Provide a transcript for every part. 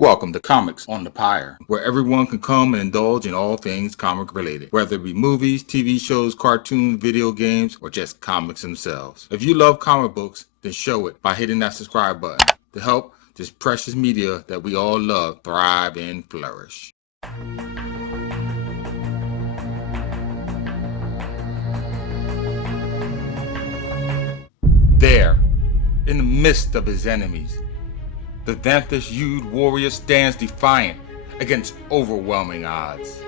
Welcome to Comics on the Pyre, where everyone can come and indulge in all things comic related, whether it be movies, TV shows, cartoons, video games, or just comics themselves. If you love comic books, then show it by hitting that subscribe button to help this precious media that we all love thrive and flourish. There, in the midst of his enemies, the vanquish-hued warrior stands defiant against overwhelming odds.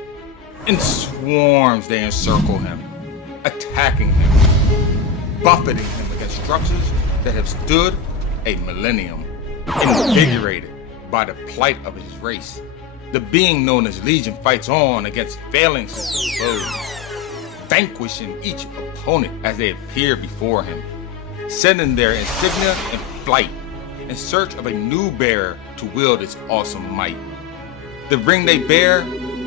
In swarms they encircle him, attacking him, buffeting him against structures that have stood a millennium, invigorated by the plight of his race. The being known as Legion fights on against failing foes, vanquishing each opponent as they appear before him, sending their insignia in flight in search of a new bearer to wield its awesome might. The ring they bear,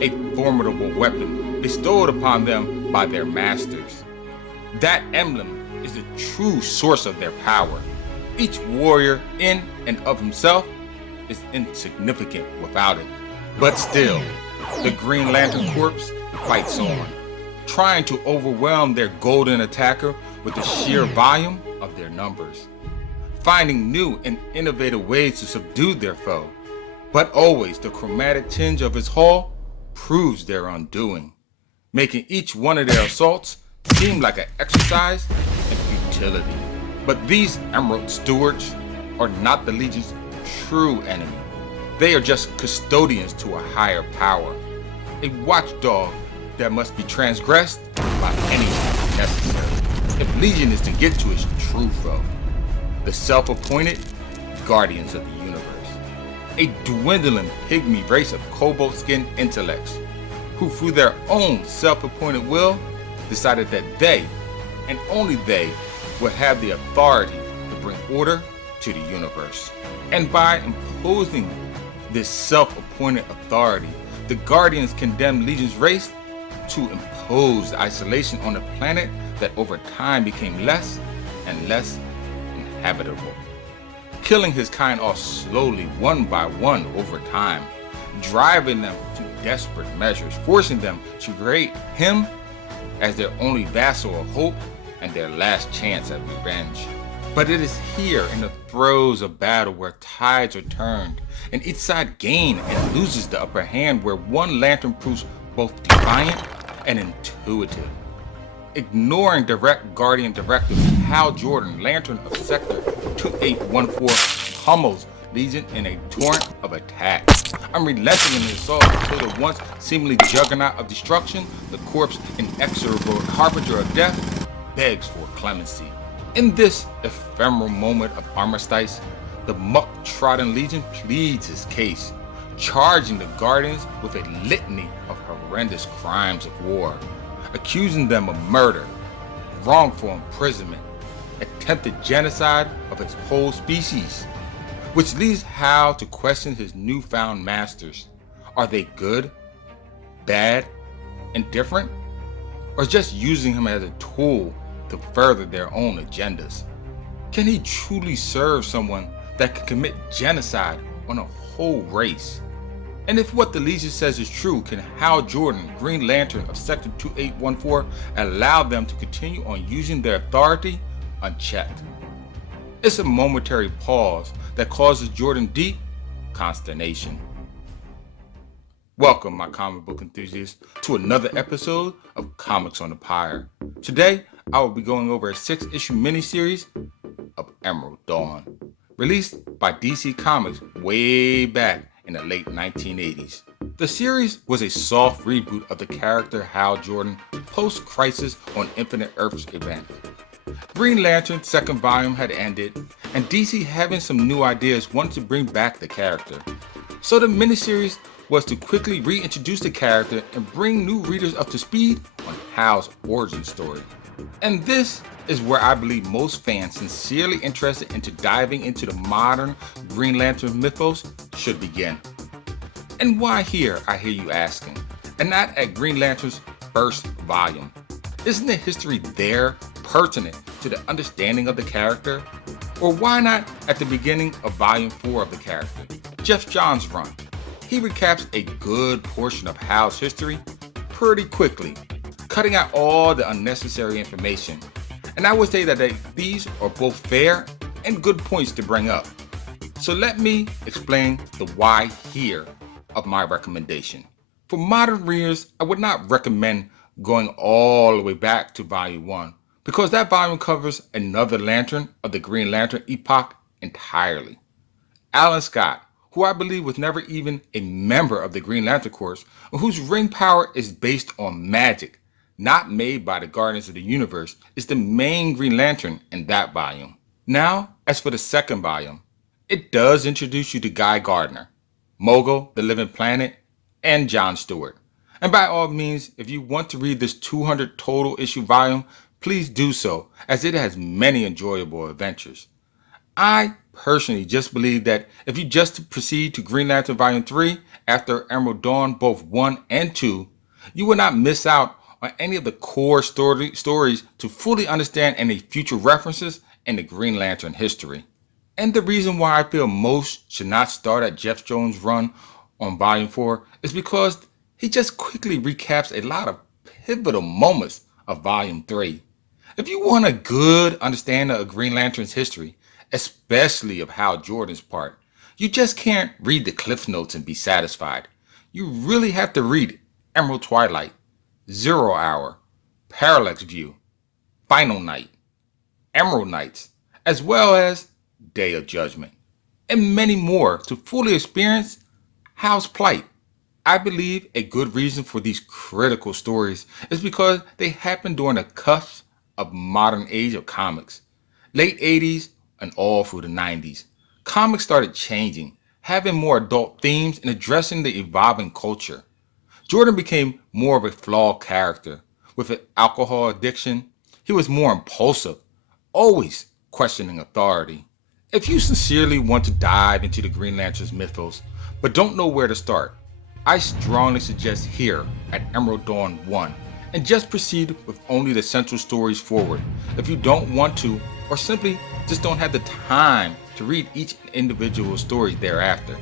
a formidable weapon bestowed upon them by their masters. That emblem is the true source of their power. Each warrior in and of himself is insignificant without it. But still, the Green Lantern Corps fights on, trying to overwhelm their golden attacker with the sheer volume of their numbers, finding new and innovative ways to subdue their foe. But always the chromatic tinge of his hull proves their undoing, making each one of their assaults seem like an exercise in futility. But these Emerald Stewards are not the Legion's true enemy. They are just custodians to a higher power, a watchdog that must be transgressed by any means necessary if Legion is to get to its true foe, the self-appointed guardians of the universe, a dwindling pygmy race of cobalt-skinned intellects who through their own self-appointed will decided that they, and only they, would have the authority to bring order to the universe. And by imposing this self-appointed authority, the Guardians condemned Legion's race to impose isolation on a planet that over time became less and less inhabitable, killing his kind off slowly one by one over time, driving them to desperate measures, forcing them to create him as their only vassal of hope and their last chance at revenge. But it is here in the throes of battle where tides are turned and each side gains and loses the upper hand, where one lantern proves both defiant and intuitive. Ignoring direct Guardian directives, Hal Jordan, Lantern of Sector 2814, pummels Legion in a torrent of attacks, unrelenting in the assault until the once seemingly juggernaut of destruction, the Corp's inexorable harbinger of death, begs for clemency. In this ephemeral moment of armistice, the muck-trodden Legion pleads his case, charging the Guardians with a litany of horrendous crimes of war, accusing them of murder, wrongful imprisonment, attempted genocide of its whole species, which leads Hal to question his newfound masters. Are they good, bad, indifferent, or just using him as a tool to further their own agendas? Can he truly serve someone that can commit genocide on a whole race? And if what the Legion says is true, can Hal Jordan, Green Lantern of Sector 2814, allow them to continue on using their authority unchecked? It's a momentary pause that causes Jordan deep consternation. Welcome, my comic book enthusiasts, to another episode of Comics on the Pyre. Today, I will be going over a 6-issue miniseries of Emerald Dawn, released by DC Comics way back in the late 1980s. The series was a soft reboot of the character Hal Jordan post-Crisis on Infinite Earths event. Green Lantern's second volume had ended, and DC, having some new ideas, wanted to bring back the character. So the miniseries was to quickly reintroduce the character and bring new readers up to speed on Hal's origin story. And this is where I believe most fans sincerely interested into diving into the modern Green Lantern mythos should begin. And why here, I hear you asking, and not at Green Lantern's first volume? Isn't the history there pertinent to the understanding of the character? Or why not at the beginning of volume 4 of the character? Jeff Johns' run. He recaps a good portion of Hal's history pretty quickly, cutting out all the unnecessary information. And I would say that these are both fair and good points to bring up. So let me explain the why here of my recommendation. For modern readers, I would not recommend going all the way back to Volume 1 because that volume covers another Lantern of the Green Lantern epoch entirely. Alan Scott, who I believe was never even a member of the Green Lantern Corps, and whose ring power is based on magic, not made by the Guardians of the Universe, is the main Green Lantern in that volume. Now, as for the second volume, it does introduce you to Guy Gardner, Mogul, the Living Planet, and John Stewart. And by all means, if you want to read this 200 total issue volume, please do so, as it has many enjoyable adventures. I personally just believe that if you just proceed to Green Lantern Volume 3 after Emerald Dawn both 1 and 2, you will not miss out on any of the core stories to fully understand any future references in the Green Lantern history. And the reason why I feel most should not start at Jeff Jones' run on Volume 4 is because he just quickly recaps a lot of pivotal moments of Volume 3. If you want a good understanding of Green Lantern's history, especially of Hal Jordan's part, you just can't read the Cliff Notes and be satisfied. You really have to read Emerald Twilight, Zero Hour, Parallax View, Final Night, Emerald Nights, as well as Day of Judgment, and many more to fully experience Hal's plight. I believe a good reason for these critical stories is because they happened during the cusp of modern age of comics. Late 80s and all through the 90s, comics started changing, having more adult themes and addressing the evolving culture. Jordan became more of a flawed character. With an alcohol addiction, he was more impulsive, always questioning authority. If you sincerely want to dive into the Green Lantern's mythos, but don't know where to start, I strongly suggest here at Emerald Dawn 1, and just proceed with only the central stories forward if you don't want to, or simply just don't have the time to read each individual story thereafter.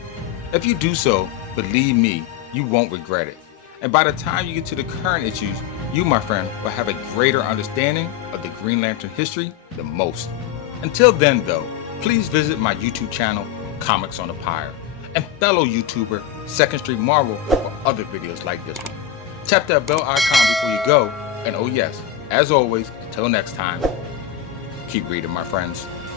If you do so, believe me, you won't regret it. And by the time you get to the current issues, you, my friend, will have a greater understanding of the Green Lantern history than most. Until then, though, please visit my YouTube channel, Comics on the Pyre, and fellow YouTuber, Second Street Marvel, for other videos like this one. Tap that bell icon before you go, and oh yes, as always, until next time, keep reading, my friends.